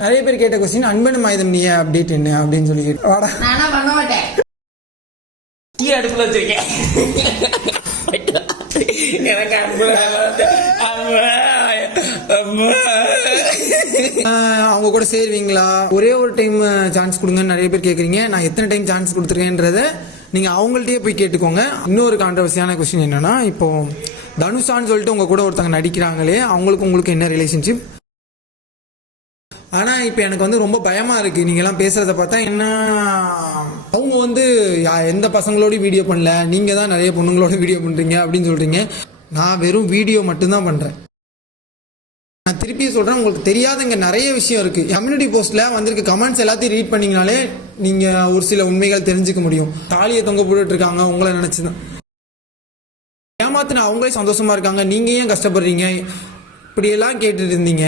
நிறைய பேர் கேட்ட கொஸ்டின் அன்பனும் ஆயுதம் நீ அப்டேட் என்ன? அப்படின்னு சொல்லி கேட்டு வாடா. நானா பண்ண மாட்டேன். டீ அடுப்புல வச்சிருக்கேன் எனக்கு அடுப்புல அம்மா அம்மா. ஆஹ் அவங்க கூட சேருவீங்களா? ஒரே ஒரு டைம் சான்ஸ் கொடுங்கன்னு நிறைய பேர் கேட்குறீங்க நான் எத்தனை டைம் சான்ஸ் கொடுத்துருக்கேன்றத நீங்கள் அவங்கள்ட்டயே போய் கேட்டுக்கோங்க. இன்னொரு கான்ட்ரவர்சியான கொஸ்டின் என்னன்னா இப்போ தனுஷான்னு சொல்லிட்டு உங்க கூட ஒருத்தங்க நடிக்கிறாங்களே அவங்களுக்கு உங்களுக்கு என்ன ரிலேஷன்ஷிப் ஆனால் இப்போ எனக்கு வந்து ரொம்ப பயமாக இருக்குது நீங்கள்லாம் பேசுகிறத பார்த்தா என்ன அவங்க வந்து யா- எந்த பசங்களோடய வீடியோ பண்ணல. நீங்கள் தான் நிறைய பொண்ணுங்களோட வீடியோ பண்ணுறீங்க அப்படின்னு சொல்கிறீங்க நான் வெறும் வீடியோ மட்டும்தான் பண்ணுறேன் நான் திருப்பி சொல்கிறேன் உங்களுக்கு தெரியாதங்க நிறைய விஷயம் இருக்குது கம்யூனிட்டி போஸ்ட்டில் வந்திருக்க கமெண்ட்ஸ் எல்லாத்தையும் ரீட் பண்ணிங்கனாலே நீங்கள் ஒரு சில உண்மைகள் தெரிஞ்சுக்க முடியும். தாலியை தொங்க போட்டுட்டு இருக்காங்க நினச்சி தான். ஏமாத்தின அவங்களே சந்தோஷமாக இருக்காங்க. நீங்கள் ஏன் கஷ்டப்படுறீங்க? இப்படியெல்லாம் கேட்டுட்டு இருந்தீங்க.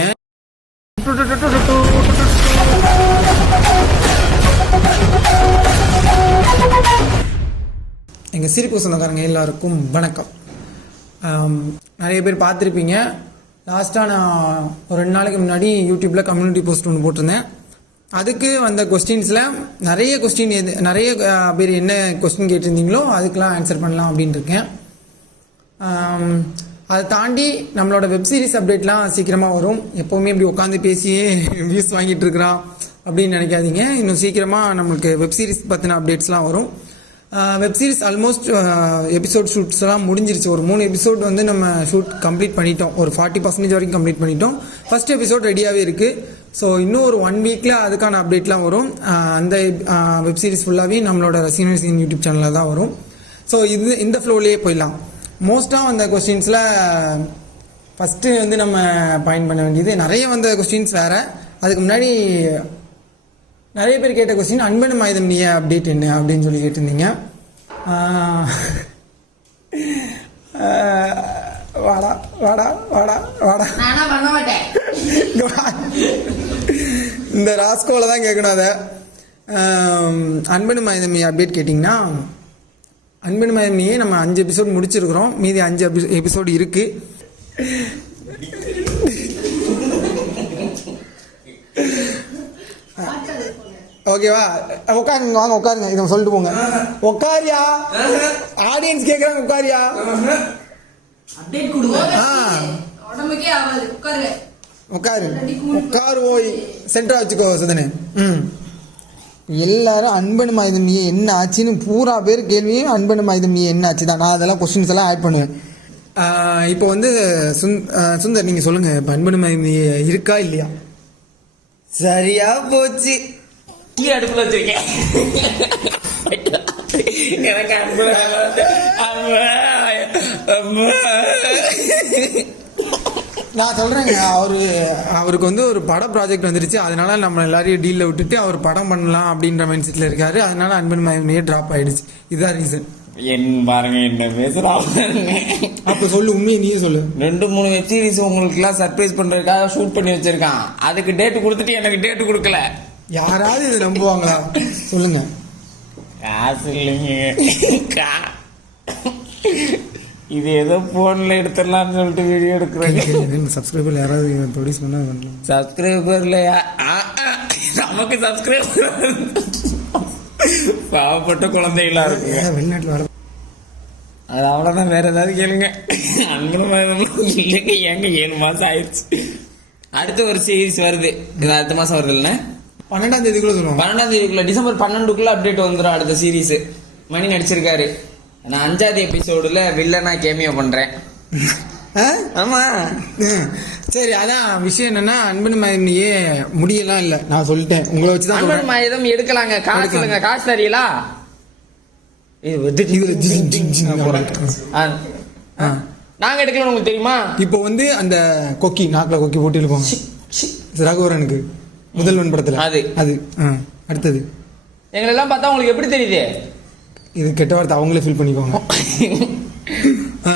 எங்கள் சிரிப்பு சொந்தக்காரங்க எல்லாருக்கும் வணக்கம். நிறைய பேர் பார்த்துருப்பீங்க. லாஸ்ட்டாக நான் ஒரு ரெண்டு நாளைக்கு முன்னாடி யூடியூப்பில் கம்யூனிட்டி போஸ்ட் ஒன்று போட்டிருந்தேன். அதுக்கு வந்த கொஸ்டின்ஸில் நிறைய கொஸ்டின் எது நிறைய பேர் என்ன கொஸ்டின் கேட்டிருந்தீங்களோ அதுக்கெலாம் ஆன்சர் பண்ணலாம் அப்படின்ட்டு இருக்கேன். அதை தாண்டி நம்மளோட வெப் சீரிஸ் அப்டேட்லாம் சீக்கிரமாக வரும். எப்போவுமே இப்படி உட்காந்து பேசியே வியூஸ் வாங்கிட்டு இருக்கிறான் அப்படின்னு நினைக்காதீங்க. இன்னும் சீக்கிரமாக நம்மளுக்கு வெப் சீரிஸ் பற்றின அப்டேட்ஸ்லாம் வரும். வெப் சீரிஸ் ஆல்மோஸ்ட் எபிசோட் ஷூட்ஸ்லாம் முடிஞ்சிருச்சு. ஒரு மூணு எபிசோட் வந்து நம்ம ஷூட் கம்ப்ளீட் பண்ணிட்டோம். ஒரு ஃபார்ட்டி பர்சன்டேஜ் வரைக்கும் கம்ப்ளீட் பண்ணிட்டோம். ஃபர்ஸ்ட் எபிசோட் ரெடியாகவே இருக்குது ஸோ இன்னும் ஒரு ஒன் வீக்கில் அதுக்கான அப்டேட்லாம் வரும். அந்த வெப் சீரிஸ் ஃபுல்லாகவே நம்மளோட ரசிகன் யூடியூப் சேனலில் தான் வரும். ஸோ இது இந்த ஃப்ளோலேயே போயிடலாம். மோஸ்ட்டாக வந்த கொஸ்டின்ஸில் ஃபஸ்ட்டு வந்து நம்ம பாயிண்ட் பண்ண வேண்டியது நிறைய வந்த கொஸ்டின்ஸ் வேறு. அதுக்கு முன்னாடி நிறைய பேர் கேட்ட கொஸ்டின் அன்பனும் ஆயுதம் நீ அப்டேட் என்ன? அப்படின்னு சொல்லி கேட்டிருந்தீங்க. வாடா வாடா வாடா வாடா. நானா பண்ண மாட்டேன்? இங்க வா. இந்த ராஸ்கோல தான் கேட்கணும் அதை. அன்பனு மயதமி அப்டேட் கேட்டிங்கன்னா அன்பனு மயதமியே நம்ம அஞ்சு எபிசோட் முடிச்சிருக்கிறோம். மீதி அஞ்சு எபிசோடு இருக்கு. ஓகேவா உட்காருங்க வாங்க உட்காருங்க. இதை சொல்லிட்டு போங்க. உட்காரியா? ஆடியன்ஸ் கேட்குறாங்க உட்காரியா? அப்டேட் கொடுங்க. ஆ. உடம்புக்கே ஆகாது. உட்காரு. உட்காரு ஓய். சென்டரா வச்சுக்கோ சுதனே. ம். எல்லாரும் அன்பனு மாயுதம் நீ என்ன ஆச்சுன்னு பூரா பேர் கேள்வியும் அன்பனு மாயுதம் நீ என்ன ஆச்சு தான் நான் அதெல்லாம் கொஸ்டின்ஸ் எல்லாம் ஆட் பண்ணுவேன். இப்போ வந்து சுந்தர் நீங்கள் சொல்லுங்கள் இப்போ அன்பனு மாயுதம் நீ இருக்கா இல்லையா? சரியா போச்சு. டீ அடுப்புல வச்சிருக்கேன் எனக்கு அடுப்புல அம்மா அம்மா நான் சொல்கிறேங்க அவரு அவருக்கு வந்து ஒரு பட ப்ராஜெக்ட் வந்துருச்சு. அதனால நம்ம எல்லாரையும் டீலில் விட்டுட்டு அவர் படம் பண்ணலாம் அப்படின்ற மைண்ட் செட்டில் இருக்காரு. அதனால அன்பன் மாயுதம் ட்ராப் ஆயிடுச்சு. இதுதான் ரீசன் என் பாருங்க என்ன பேசுறா அப்போ சொல்லு உண்மையை நீயே சொல்லு. ரெண்டு மூணு வெப் சீரிஸ் உங்களுக்குலாம் சர்ப்ரைஸ் பண்றதுக்காக ஷூட் பண்ணி வச்சிருக்கான். அதுக்கு டேட் கொடுத்துட்டு எனக்கு டேட் கொடுக்கல. யாராவது இது நம்புவாங்களா? சொல்லுங்க. காசு இல்லைங்க. இது ஏதோ போன்ல எடுத்துடலாம்னு சொல்லிட்டு வீடியோ எடுக்கிறேன் சப்ஸ்கிரைபர் யாராவது ப்ரொடியூஸ் பண்ணா பண்ணலாம். சப்ஸ்கிரைபர்ல நமக்கு சப்ஸ்கிரைபர் பாவப்பட்ட குழந்தைகளா இருக்குங்க. வெளிநாட்டில் வர அது அவ்வளவுதான் வேற ஏதாவது கேளுங்க. அன்பும் இல்லைங்க ஏங்க ஏழு மாசம் ஆயிடுச்சு. அடுத்து ஒரு சீரிஸ் வருது. இது அடுத்த மாசம் வருது இல்லைன்னா பன்னெண்டாம் தேதிக்குள்ள சொல்லுவாங்க பன்னெண்டாம் தேதிக்குள்ள டிசம்பர் பன்னெண்டுக்குள்ள அப்டேட் வந்துடும் அடுத்த சீரிஸ் மணி நடிச்சிருக்காரு. நான் அஞ்சாவது எபிசோடுல வில்லனா கேமியோ பண்றேன்? ஆமா. சரி அதான் விஷயம் என்னன்னா அன்பன் மயனியே முடியலாம் இல்ல. நான் சொல்லிட்டேன். உங்களை வச்சு தான் அன்பன் மாயுதம் எடுக்கலாங்க. காசு இல்லைங்க. காசு தரீங்களா. நாங்க எடுக்கணும் உங்களுக்கு தெரியுமா? இப்போ வந்து அந்த கொக்கி நாக்குல கொக்கி போட்டு இருப்போம் ரகுவரனுக்கு. முதல்வன் படத்துல அது. அது. அடுத்தது. எங்களை எல்லாம் பார்த்தா உங்களுக்கு எப்படி தெரியுது? இது கெட்ட வார்த்தை. அவங்களே ஃபீல் பண்ணிக்கோங்க ஆ.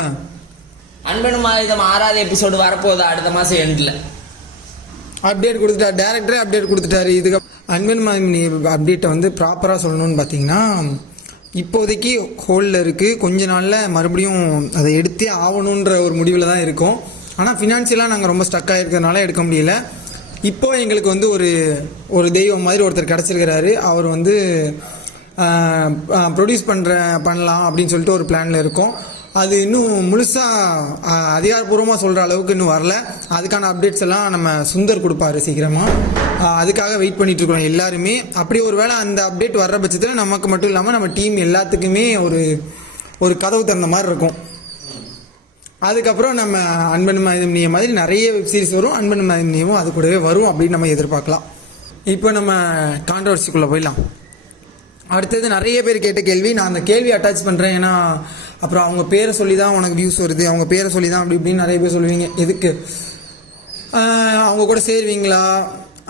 அன்பன் மாயுதம் ஆறாவது எபிசோடு வரப்போகுது. அடுத்த மாசம் எண்ட்ல அப்டேட் கொடுத்துட்டாரு டேரக்டரே அப்டேட் கொடுத்துட்டாரு. இதுக்கு அன்வன் மாமினி அப்டேட்டை வந்து ப்ராப்பராக சொல்லணும்னு பார்த்தீங்கன்னா இப்போதைக்கு ஹோல்டில் இருக்குது கொஞ்ச நாளில் மறுபடியும் அதை எடுத்தே ஆகணுன்ற ஒரு முடிவில் தான் இருக்கோம். ஆனால் ஃபினான்ஷியலாக நாங்கள் ரொம்ப ஸ்டக் ஆகிருக்கிறதுனால எடுக்க முடியல. இப்போ எங்களுக்கு வந்து ஒரு ஒரு தெய்வம் மாதிரி ஒருத்தர் கிடச்சிருக்கிறாரு. அவர் வந்து ப்ரொடியூஸ் பண்ணுற பண்ணலாம் அப்படின்னு சொல்லிட்டு ஒரு பிளானில் இருக்கோம். அது இன்னும் முழுசாக அதிகாரப்பூர்வமாக சொல்கிற அளவுக்கு இன்னும் வரல. அதுக்கான அப்டேட்ஸ் எல்லாம் நம்ம சுந்தர் கொடுப்பாரு சீக்கிரமாக அதுக்காக வெயிட் பண்ணிட்டு இருக்கோம் எல்லாருமே. அப்படி ஒரு வேளை அந்த அப்டேட் வர்ற பட்சத்தில் நமக்கு மட்டும் இல்லாமல் நம்ம டீம் எல்லாத்துக்குமே ஒரு ஒரு கதவு திறந்த மாதிரி இருக்கும். அதுக்கப்புறம் நம்ம அன்பன் மனிதம் மாதிரி நிறைய வெப் சீரிஸ் வரும். அன்பன் மனிதம் அது கூடவே வரும் அப்படின்னு நம்ம எதிர்பார்க்கலாம். இப்போ நம்ம கான்ட்ரவர்சிக்குள்ளே போயிடலாம். அடுத்தது நிறைய பேர் கேட்ட கேள்வி நான் அந்த கேள்வி அட்டாச் பண்ணுறேன் ஏன்னா அப்புறம் அவங்க பேரை சொல்லி தான் உனக்கு வியூஸ் வருது. அவங்க பேரை சொல்லி தான் அப்படி இப்படின்னு நிறைய பேர் சொல்லுவீங்க. எதுக்கு? அவங்க கூட சேருவீங்களா?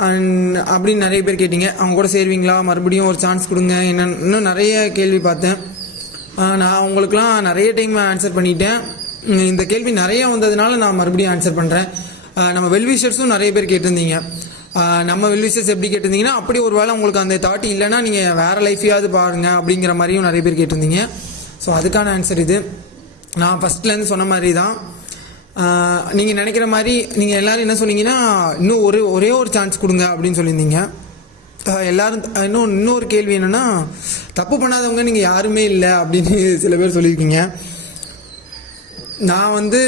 அண்ட் அப்படின்னு நிறைய பேர் கேட்டிங்க. அவங்க கூட சேருவீங்களா? மறுபடியும் ஒரு சான்ஸ் கொடுங்க. என்ன இன்னும் நிறைய கேள்வி பார்த்தேன். நான் அவங்களுக்குலாம் நிறைய டைம் ஆன்சர் பண்ணிட்டேன். இந்த கேள்வி நிறைய வந்ததுனால நான் மறுபடியும் ஆன்சர் பண்ணுறேன் நம்ம வெல்விஷர்ஸும் நிறைய பேர் கேட்டிருந்தீங்க. நம்ம வெல்விஷர்ஸ் எப்படி கேட்டிருந்தீங்கன்னா அப்படி ஒரு வேளை உங்களுக்கு அந்த தாட் இல்லைன்னா நீங்கள் வேறு லைஃபையாவது பாருங்கள் அப்படிங்கிற மாதிரியும் நிறைய பேர் கேட்டிருந்தீங்க. ஸோ அதுக்கான ஆன்சர் இது. நான் ஃபஸ்ட்லேருந்து சொன்ன மாதிரி தான் நீங்கள் நினைக்கிற மாதிரி நீங்கள் எல்லாரும் என்ன சொன்னீங்கன்னா இன்னும் ஒரு ஒரே ஒரு சான்ஸ் கொடுங்க அப்படின்னு சொல்லியிருந்தீங்க. எல்லோரும் எல்லாரும் இன்னும் இன்னொரு கேள்வி என்னென்னா தப்பு பண்ணாதவங்க நீங்கள் யாருமே இல்லை அப்படின்னு சில பேர் சொல்லியிருக்கீங்க. நான் வந்து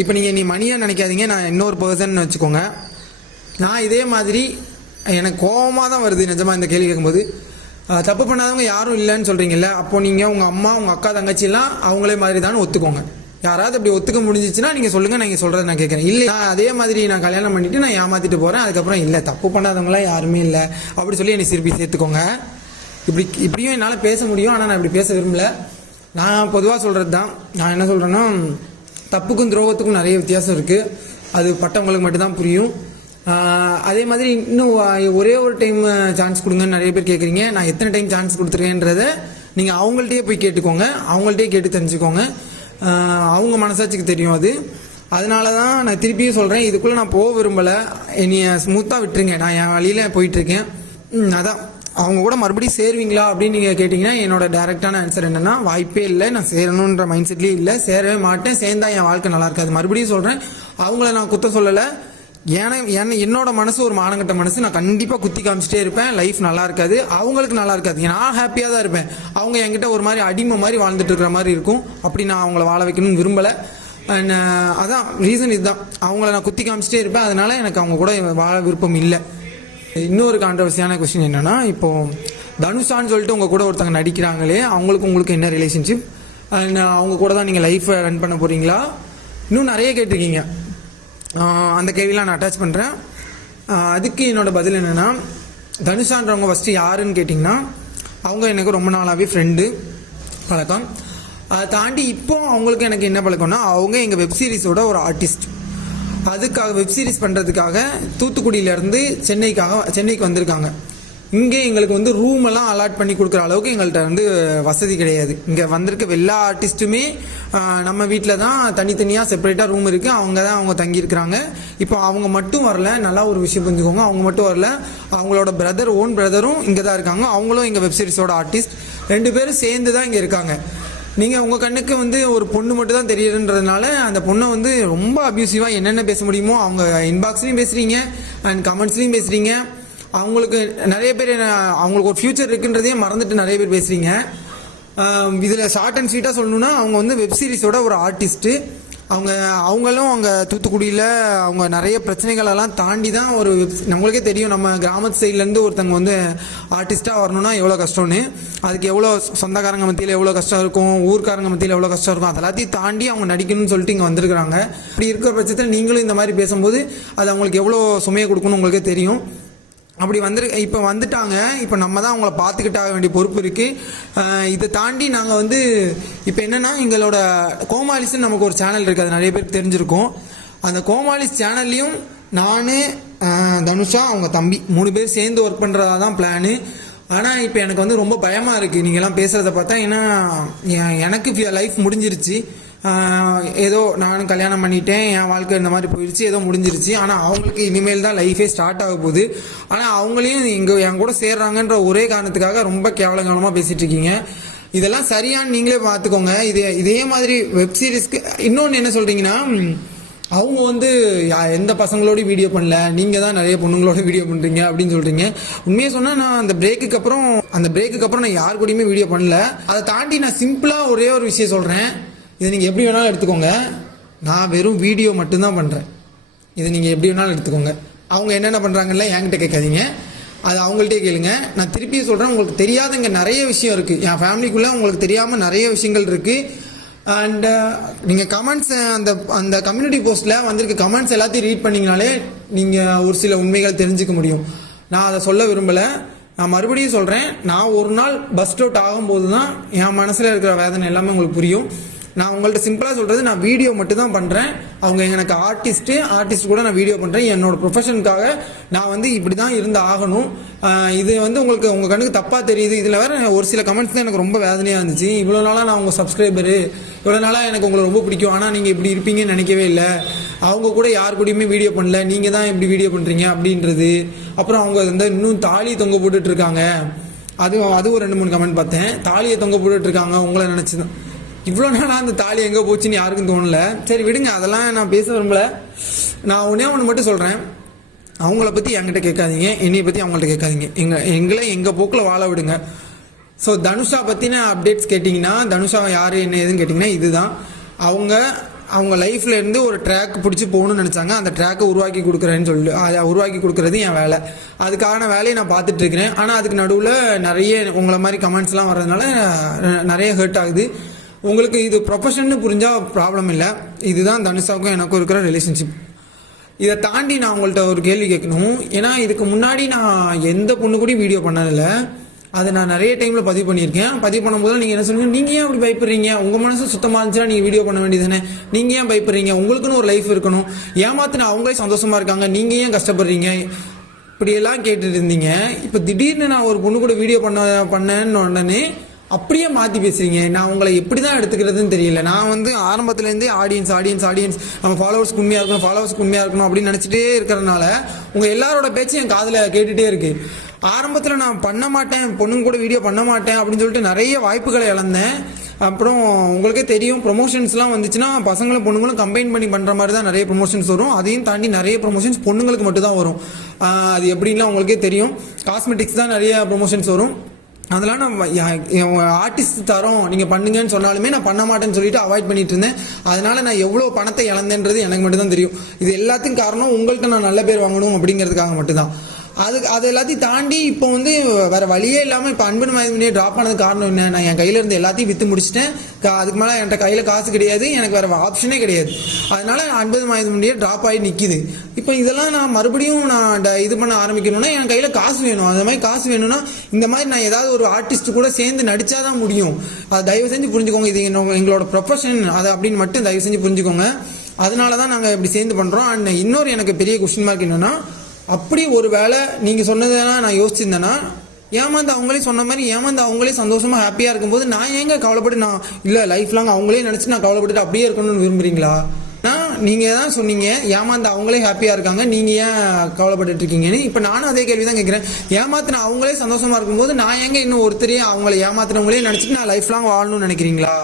இப்போ நீங்கள் நீ மணியாக நினைக்காதீங்க. நான் இன்னொரு பர்சன் வச்சுக்கோங்க. நான் இதே மாதிரி எனக்கு கோபமாக தான் வருது நிஜமாக இந்த கேள்வி கேட்கும்போது. தப்பு பண்ணாதவங்க யாரும் இல்லைன்னு சொல்கிறீங்கல்ல அப்போ நீங்கள் உங்கள் அம்மா உங்கள் அக்கா தங்கச்சிலாம் அவங்களே மாதிரி தான் ஒத்துக்கோங்க. யாராவது அப்படி ஒத்துக்க முடிஞ்சிச்சுன்னா நீங்கள் சொல்லுங்கள் நான் சொல்கிறத நான் கேட்குறேன். இல்லை நான் அதே மாதிரி நான் கல்யாணம் பண்ணிவிட்டு நான் ஏமாற்றிட்டு போகிறேன் அதுக்கப்புறம் இல்லை தப்பு பண்ணாதவங்களாம் யாருமே இல்லை. அப்படி சொல்லி என்னை திருப்பி சேர்த்துக்கோங்க. இப்படி இப்படியும் என்னால் பேச முடியும் ஆனால் நான் இப்படி பேச விரும்பல. நான் பொதுவாக சொல்கிறது தான் நான் என்ன சொல்கிறேன்னா தப்புக்கும் துரோகத்துக்கும் நிறைய வித்தியாசம் இருக்குது அது பட்டவங்களுக்கு மட்டும்தான் புரியும். அதே மாதிரி இன்னும் ஒரே ஒரு டைம் சான்ஸ் கொடுங்கன்னு நிறைய பேர் கேட்குறீங்க நான் எத்தனை டைம் சான்ஸ் கொடுத்துருக்கேன்றத நீங்கள் அவங்கள்ட்டையே போய் கேட்டுக்கோங்க. அவங்கள்ட்டயே கேட்டு தெரிஞ்சுக்கோங்க. அவங்க மனசாட்சிக்கு தெரியும் அது. அதனால தான் நான் திருப்பியும் சொல்கிறேன் இதுக்குள்ளே நான் போக விரும்பலை. என்னைய ஸ்மூத்தாக விட்டுருங்க. நான் என் வழியில் போயிட்டுருக்கேன் அதான். அவங்க கூட மறுபடியும் சேருவீங்களா அப்படின்னு நீங்கள் கேட்டிங்கன்னா என்னோட டேரெக்டான ஆன்சர் என்னென்னா வாய்ப்பே இல்லை. நான் சேரணுன்ற மைண்ட் செட்லேயே இல்லை. சேரவே மாட்டேன். சேர்ந்தா என் வாழ்க்கை நல்லா இருக்காது. மறுபடியும் சொல்கிறேன் அவங்கள நான் குத்த சொல்லலை. ஏன்னா என்ன என்னோட மனசு ஒரு மானங்கட்ட மனசு. நான் கண்டிப்பாக குத்தி காமிச்சிட்டே இருப்பேன். லைஃப் நல்லா இருக்காது. அவங்களுக்கு நல்லா இருக்காது. நான் ஹாப்பியாக தான் இருப்பேன். அவங்க என்கிட்ட ஒரு மாதிரி அடிமை மாதிரி வாழ்ந்துட்டு இருக்கிற மாதிரி இருக்கும். அப்படி நான் அவங்கள வாழ வைக்கணும்னு விரும்பலை. அண்ட் அதான் ரீசன் இதுதான். அவங்கள நான் குத்தி காமிச்சிட்டே இருப்பேன். அதனால எனக்கு அவங்க கூட வாழ விருப்பம் இல்லை. இன்னொரு கான்ட்ரவர்சியான கொஸ்டின் என்னன்னா இப்போ தனுஷான்னு சொல்லிட்டு உங்க கூட ஒருத்தங்க நடிக்கிறாங்களே அவங்களுக்கு உங்களுக்கு என்ன ரிலேஷன்ஷிப் அண்ட் அவங்க கூட தான் நீங்கள் லைஃப்பை ரன் பண்ண போறீங்களா? இன்னும் நிறைய கேட்டிருக்கீங்க. அந்த கேள்விலாம் நான் அட்டாச் பண்ணுறேன் அதுக்கு என்னோட பதில் என்னன்னா தனுஷான்றவங்க ஃபஸ்ட்டு யாருன்னு கேட்டிங்கன்னா அவங்க எனக்கு ரொம்ப நாளாகவே ஃப்ரெண்டு பழக்கம். அதை தாண்டி இப்போ அவங்களுக்கு எனக்கு என்ன பழக்கம்னா அவங்க எங்கள் வெப்சீரிஸோட ஒரு ஆர்டிஸ்ட் அதுக்காக வெப் சீரிஸ் பண்ணுறதுக்காக தூத்துக்குடியிலேருந்து சென்னைக்காக சென்னைக்கு வந்திருக்காங்க. இங்கே எங்களுக்கு வந்து ரூம் எல்லாம் அலாட் பண்ணி கொடுக்குற அளவுக்கு எங்கள்கிட்ட வந்து வசதி கிடையாது. இங்கே வந்திருக்க எல்லா ஆர்டிஸ்ட்டுமே நம்ம வீட்டில் தான் தனித்தனியாக செப்பரேட்டாக ரூம் இருக்குது அவங்க தான் அவங்க தங்கியிருக்கிறாங்க. இப்போ அவங்க மட்டும் வரல நல்லா ஒரு விஷயம் புரிஞ்சுக்கோங்க. அவங்க மட்டும் வரல அவங்களோட பிரதர் ஓன் பிரதரும் இங்கே தான் இருக்காங்க. அவங்களும் எங்கள் வெப் சீரிஸோட ஆர்டிஸ்ட் ரெண்டு பேரும் சேர்ந்து தான் இங்கே இருக்காங்க. நீங்கள் உங்கள் கண்ணுக்கு வந்து ஒரு பொண்ணு மட்டும் தான் தெரியுதுன்றதுனால அந்த பொண்ணை வந்து ரொம்ப அப்யூசிவாக என்னென்ன பேச முடியுமோ அவங்க இன்பாக்ஸ்லையும் பேசுகிறீங்க அண்ட் கமெண்ட்ஸ்லையும் பேசுகிறீங்க அவங்களுக்கு நிறைய பேர் அவங்களுக்கு ஒரு ஃப்யூச்சர் இருக்குன்றதையே மறந்துட்டு நிறைய பேர் பேசுகிறீங்க இதில் ஷார்ட் அண்ட் ஸ்வீட்டாக சொல்லணுன்னா அவங்க வந்து வெப் சீரிஸோட ஒரு ஆர்டிஸ்ட்டு அவங்க அவங்களும் அங்கே தூத்துக்குடியில் அவங்க நிறைய பிரச்சனைகளெல்லாம் தாண்டி தான் ஒரு நம்மளுக்கே தெரியும் நம்ம கிராமத்து சைட்லேருந்து ஒருத்தங்க வந்து ஆர்டிஸ்ட்டாக வரணும்னா எவ்வளோ கஷ்டம்னு. அதுக்கு எவ்வளோ சொந்தக்காரங்க மத்தியில் எவ்வளோ கஷ்டம் இருக்கும் ஊர்க்காரங்க மத்தியில் எவ்வளோ கஷ்டம் இருக்கும் அதெல்லாத்தையும் தாண்டி அவங்க நடிக்கணும்னு சொல்லிட்டு இங்கே வந்திருக்கிறாங்க. இப்படி இருக்கிற பட்சத்தில் நீங்களும் இந்த மாதிரி பேசும்போது அது அவங்களுக்கு எவ்வளோ சுமையை கொடுக்கணும்னு உங்களுக்கே தெரியும். அப்படி வந்துரு இப்போ வந்துட்டாங்க. இப்போ நம்ம தான் அவங்கள பார்த்துக்கிட்டாக வேண்டிய பொறுப்பு இருக்குது இதை தாண்டி நாங்கள் வந்து இப்போ என்னென்னா எங்களோட கோமாலிஸ்ன்னு நமக்கு ஒரு சேனல் இருக்குது அது நிறைய பேருக்கு தெரிஞ்சிருக்கும். அந்த கோமாலிஸ் சேனல்லையும் நான் தனுஷா அவங்க தம்பி மூணு பேர் சேர்ந்து ஒர்க் பண்ணுறதா தான் பிளானு ஆனால் இப்போ எனக்கு வந்து ரொம்ப பயமாக இருக்குது நீங்கள்லாம் பேசுகிறத பார்த்தா ஏன்னா எனக்கு லைஃப் முடிஞ்சிருச்சு. ஏதோ நானும் கல்யாணம் பண்ணிட்டேன் என் வாழ்க்கை இந்த மாதிரி போயிடுச்சு ஏதோ முடிஞ்சிருச்சு. ஆனால் அவங்களுக்கு இனிமேல் தான் லைஃபே ஸ்டார்ட் ஆக போகுது. ஆனால் அவங்களையும் இங்கே என் கூட சேர்றாங்கன்ற ஒரே காரணத்துக்காக ரொம்ப கேவலங்காலமாக பேசிகிட்டு இருக்கீங்க. இதெல்லாம் சரியான்னு நீங்களே பார்த்துக்கோங்க. இது இதே மாதிரி வெப் சீரிஸ்க்கு இன்னொன்று என்ன சொல்கிறீங்கன்னா அவங்க வந்து யா- எந்த பசங்களோடய வீடியோ பண்ணல. நீங்கள் தான் நிறைய பொண்ணுங்களோட வீடியோ பண்ணுறீங்க அப்படின்னு சொல்கிறீங்க உண்மையை சொன்னால் நான் அந்த பிரேக்குக்கு அப்புறம் அந்த பிரேக்குக்கு அப்புறம் நான் யார் கூடயுமே வீடியோ பண்ணல. அதை தாண்டி நான் சிம்பிளாக ஒரே ஒரு விஷயம் சொல்கிறேன் இதை நீங்கள் எப்படி வேணாலும் எடுத்துக்கோங்க. நான் வெறும் வீடியோ மட்டும்தான் பண்ணுறேன் இதை நீங்கள் எப்படி வேணாலும் எடுத்துக்கோங்க. அவங்க என்னென்ன பண்ணுறாங்கல்ல என்கிட்ட கேட்காதீங்க. அது அவங்கள்ட்டே கேளுங்க. நான் திருப்பி சொல்கிறேன் உங்களுக்கு தெரியாத இங்கே நிறைய விஷயம் இருக்குது என் ஃபேமிலிக்குள்ளே உங்களுக்கு தெரியாமல் நிறைய விஷயங்கள் இருக்குது அண்டு uh, நீங்கள் கமெண்ட்ஸ் அந்த அந்த கம்யூனிட்டி போஸ்ட்டில் வந்திருக்க கமெண்ட்ஸ் எல்லாத்தையும் ரீட் பண்ணிங்கனாலே நீங்கள் ஒரு சில உண்மைகள் தெரிஞ்சுக்க முடியும். நான் அதை சொல்ல விரும்பலை. நான் மறுபடியும் சொல்கிறேன் நான் ஒரு நாள் பஸ் அவுட் ஆகும்போது தான் என் மனசில் இருக்கிற வேதனை எல்லாமே உங்களுக்கு புரியும். நான் உங்கள்கிட்ட சிம்பிளாக சொல்கிறது நான் வீடியோ மட்டும் தான் பண்ணுறேன் அவங்க எனக்கு ஆர்டிஸ்ட்டு ஆர்டிஸ்ட் கூட நான் வீடியோ பண்ணுறேன் என்னோட ப்ரொஃபஷனுக்காக நான் வந்து இப்படி தான் இருந்து ஆகணும். இது வந்து உங்களுக்கு உங்கள் கண்ணுக்கு தப்பாக தெரியுது. இதில் வேற ஒரு சில கமெண்ட்ஸ் தான் எனக்கு ரொம்ப வேதனையாக இருந்துச்சு. இவ்வளோ நாளாக நான் உங்கள் சப்ஸ்கிரைபரு இவ்வளோ நாளாக எனக்கு உங்களை ரொம்ப பிடிக்கும். ஆனால் நீங்கள் இப்படி இருப்பீங்கன்னு நினைக்கவே இல்லை. அவங்க கூட யார் கூடயுமே வீடியோ பண்ணல. நீங்கள் தான் இப்படி வீடியோ பண்ணுறீங்க அப்படின்றது. அப்புறம் அவங்க வந்து இன்னும் தாலி தொங்க போட்டுட்ருக்காங்க அது அது ஒரு ரெண்டு மூணு கமெண்ட் பார்த்தேன். தாலியை தொங்க போட்டுட்ருக்காங்க உங்களை நினச்சி தான் இவ்வளோ நாளாக அந்த தாலி எங்கே போச்சுன்னு யாருக்கும் தோணலை. சரி விடுங்க. அதெல்லாம் நான் பேச விரும்பல. நான் ஒன்றே ஒன்று மட்டும் சொல்கிறேன் அவங்கள பற்றி என்கிட்ட கேட்காதீங்க. என்னையை பற்றி அவங்கள்ட்ட கேட்காதீங்க. எங்கள் எங்களை எங்கள் போக்கில் வாழ விடுங்க. ஸோ தனுஷா பற்றின அப்டேட்ஸ் கேட்டிங்கன்னா தனுஷா யார் என்ன ஏதுன்னு கேட்டிங்கன்னா இதுதான். அவங்க அவங்க லைஃப்லேருந்து ஒரு ட்ராக் பிடிச்சி போகணும்னு நினச்சாங்க. அந்த ட்ராக்கை உருவாக்கி கொடுக்குறேன்னு சொல்லி அதை உருவாக்கி கொடுக்குறது என் வேலை. அதுக்கான வேலையை நான் பார்த்துட்டு இருக்கிறேன். ஆனால் அதுக்கு நடுவில் நிறைய உங்களை மாதிரி கமெண்ட்ஸ்லாம் வர்றதுனால நிறைய ஹர்ட் ஆகுது. உங்களுக்கு இது ப்ரொஃபஷன்னு புரிஞ்சால் ப்ராப்ளம் இல்லை. இதுதான் தனுஷாவுக்கும் எனக்கும் இருக்கிற ரிலேஷன்ஷிப் இதை தாண்டி நான் உங்கள்கிட்ட ஒரு கேள்வி கேட்கணும். ஏன்னா இதுக்கு முன்னாடி நான் எந்த பொண்ணு கூடயும் வீடியோ பண்ணதில்லை. அதை நான் நிறைய டைமில் பதிவு பண்ணியிருக்கேன். பதிவு பண்ணும்போது நீங்கள் என்ன சொல்லுங்கள் நீங்கள் ஏன் அப்படி பயப்படுறீங்க? உங்கள் மனசு சுத்தமாக இருந்துச்சுன்னா நீங்கள் வீடியோ பண்ண வேண்டியதுதானே? நீங்கள் ஏன் பயப்படுறீங்க? உங்களுக்குன்னு ஒரு லைஃப் இருக்கணும். ஏமாத்தின அவங்களே சந்தோஷமாக இருக்காங்க. நீங்கள் ஏன் கஷ்டப்படுறீங்க? இப்படியெல்லாம் கேட்டுட்டு இருந்தீங்க. இப்போ திடீர்னு நான் ஒரு பொண்ணு கூட வீடியோ பண்ண பண்ணேன்னு உடனே அப்படியே மாற்றி பேசுகிறீங்க நான் உங்களை எப்படி தான் எடுத்துக்கிறதுன்னு தெரியல. நான் வந்து ஆரம்பத்துலேருந்தே ஆடியன்ஸ் ஆடியன்ஸ் ஆடியன்ஸ் நம்ம ஃபாலோவர்ஸ் உண்மையாக இருக்கணும் ஃபாலோவர்ஸ் உண்மையாக இருக்கணும் அப்படின்னு நினச்சிட்டே இருக்கிறதுனால உங்கள் எல்லாரோட பேச்சும் என் காதில் கேட்டுகிட்டே இருக்குது ஆரம்பத்தில் நான் பண்ண மாட்டேன் பொண்ணுங்க கூட வீடியோ பண்ண மாட்டேன் அப்படின்னு சொல்லிட்டு நிறைய வாய்ப்புகளை இழந்தேன். அப்புறம் உங்களுக்கே தெரியும் ப்ரொமோஷன்ஸ்லாம் வந்துச்சுன்னா பசங்களும் பொண்ணுங்களும் கம்பைன் பண்ணி பண்ணுற மாதிரி தான் நிறைய ப்ரொமோஷன்ஸ் வரும். அதையும் தாண்டி நிறைய ப்ரொமோஷன்ஸ் பொண்ணுங்களுக்கு மட்டும் தான் வரும் அது எப்படின்லாம் உங்களுக்கே தெரியும். காஸ்மெட்டிக்ஸ் தான் நிறைய ப்ரொமோஷன்ஸ் வரும். அதெல்லாம் நான் ஆர்டிஸ்ட் தரோம். நீங்கள் பண்ணுங்கன்னு சொன்னாலுமே நான் பண்ண மாட்டேன்னு சொல்லிட்டு அவாய்ட் பண்ணிட்டு இருந்தேன். அதனால நான் எவ்வளோ பணத்தை இழந்தேன்றது எனக்கு மட்டும் தான் தெரியும். இது எல்லாத்துக்கும் காரணம் உங்கள்கிட்ட நான் நல்ல பேர் வாங்கணும் அப்படிங்கிறதுக்காக மட்டும்தான். அது அது எல்லாத்தையும் தாண்டி இப்போ வந்து வேற வழியே இல்லாமல் இப்போ அன்பன் மயமே ட்ராப் ஆனது காரணம் என்ன? நான் என் கையில இருந்து எல்லாத்தையும் விற்று முடிச்சிட்டேன். அதுக்கு மேலே என்கிட்ட கையில் காசு கிடையாது. எனக்கு வேற ஆப்ஷனே கிடையாது. அதனால அன்பது மயமே ட்ராப் ஆகி நிற்கிது இப்போ இதெல்லாம் நான் மறுபடியும் நான் இது பண்ண ஆரம்பிக்கணும்னா என் கையில் காசு வேணும். அந்த மாதிரி காசு வேணும்னா இந்த மாதிரி நான் ஏதாவது ஒரு ஆர்டிஸ்ட் கூட சேர்ந்து நடிச்சாதான் முடியும். அதை தயவு செஞ்சு புரிஞ்சுக்கோங்க. இது எங்களோட ப்ரொஃபஷன் அது அப்படின்னு மட்டும் தயவு செஞ்சு புரிஞ்சுக்கோங்க. அதனால தான் நாங்கள் இப்படி சேர்ந்து பண்ணுறோம் அண்ட் இன்னொரு எனக்கு பெரிய கொஸ்டின் மார்க் என்னன்னா அப்படி ஒரு வேளை நீங்கள் சொன்னதெல்லாம் நான் யோசிச்சிருந்தேன்னா ஏமாந்து அவங்களே சொன்ன மாதிரி ஏமாந்து அவங்களே சந்தோஷமாக ஹாப்பியாக இருக்கும்போது நான் ஏங்க கவலைப்பட்டு நான் இல்லை லைஃப் லாங் அவங்களே நினச்சி நான் கவலைப்பட்டுட்டு அப்படியே இருக்கணும்னு விரும்புகிறீங்களா நான் நீங்கள் தான் சொன்னீங்க ஏமாந்து அவங்களே ஹாப்பியாக இருக்காங்க நீங்கள் ஏன் கவலைப்பட்டுட்டு இருக்கீங்கன்னு? இப்போ நானும் அதே கேள்வி தான் கேட்குறேன் ஏமாத்தின அவங்களே சந்தோஷமாக இருக்கும்போது நான் ஏங்க இன்னும் ஒருத்தரையே அவங்கள ஏமாத்தினவங்களே நினச்சிட்டு நான் லைஃப் லாங் வாழணும்னு நினைக்கிறீங்களா?